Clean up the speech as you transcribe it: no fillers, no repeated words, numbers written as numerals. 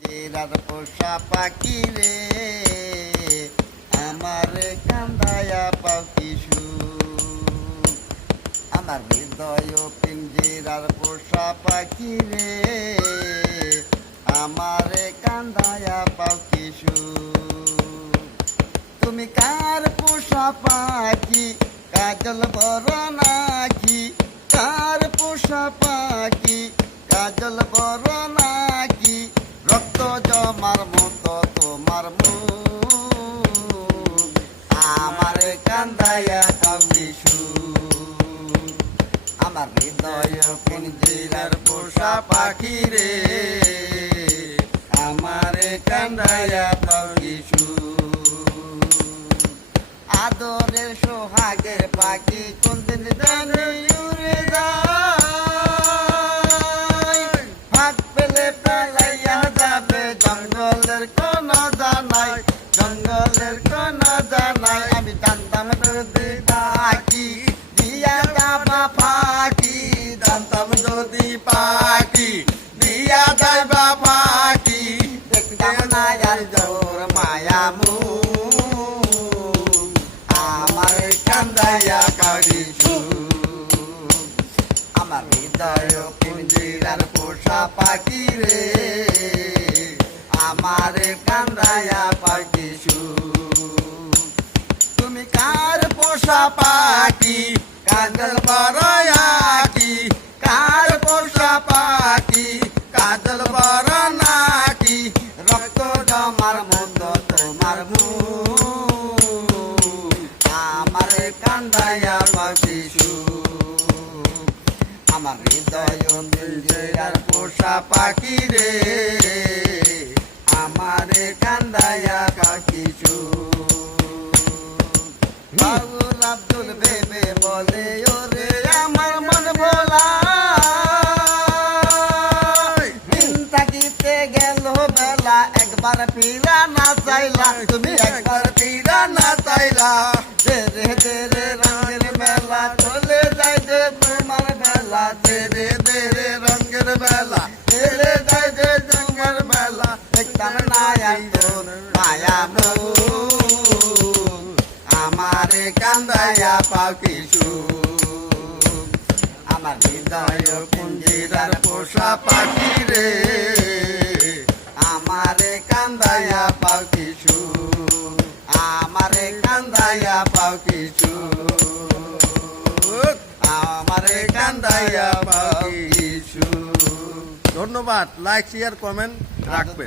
পিঞ্জিরার পোষা পাখি রে আমার কান্দায়া পাখি সুখ আমার হৃদয় পিঞ্জিরার পোষা পাখি রে আমার কান্দায়া পাখি সুখ তুমি কার পোষা পাখি কাজল বড় নাকি কার পোষা পাখি কাজল বড় নাকি রক্ত জমার মতো তোমার মুখ আমার কান্দায়া পাখি সুখ আমার হৃদয় পিঞ্জিরার পোষা পাখি রে আমার কান্দায়া পাখি সুখ আদরের সোহাগের পাখি কোনদিন জানি উড়ে যায় ভাগ পেলে পালাইয়া যাবে জঙ্গলের কোন জানাই জঙ্গলের কোন জানাই আমি জানতাম যদি পাখি দিয়া যাবা ফাঁকি জানতাম যদি পাখি দিয়া যাবা ফাঁকি দেখতাম না আর জোর মায়া আমার কান্দায়া পাখি সুখ আমার হৃদয় পিঞ্জিরার পোষা পাখি রে আমার কান্দায়া পাখি সুখ তুমি কার পোষা পাখি কাজল বড়াকি কার পোষা পাখি কাজল বড় নাকি রক্ত জমার মতো তোমার মুখ আমার কান্দায়া পাখি সুখ আমার হৃদয় পিঞ্জিরার পোষা পাখি রে আমার কান্দায়া পাখি সুখ বাউল আব্দুল ভেবে বলে ওরে আমার মন ভোলা দিন থাকিতে গেল বেলা একবার ফিরা না চাইলা তুমি একবার ফিরা না চাইলা ধীরে ধীরে রঙের মেলা চলে যায় যে তোমার বেলা ধীরে ধীরে রঙের বেলা ধীরে যায় যে তোমার বেলা দেখতাম না তোর মায়া আমার কান্দায়া পাখি সুখ আমার হৃদয় পিঞ্জিরার পোষা পাখি রে আমার কান্দায়া পাখি সুখ আমার কান্দায়া পাখি সুখ আমার কান্দায়া পাখি সুখ। ধন্যবাদ। লাইক শেয়ার কমেন্ট রাখবেন।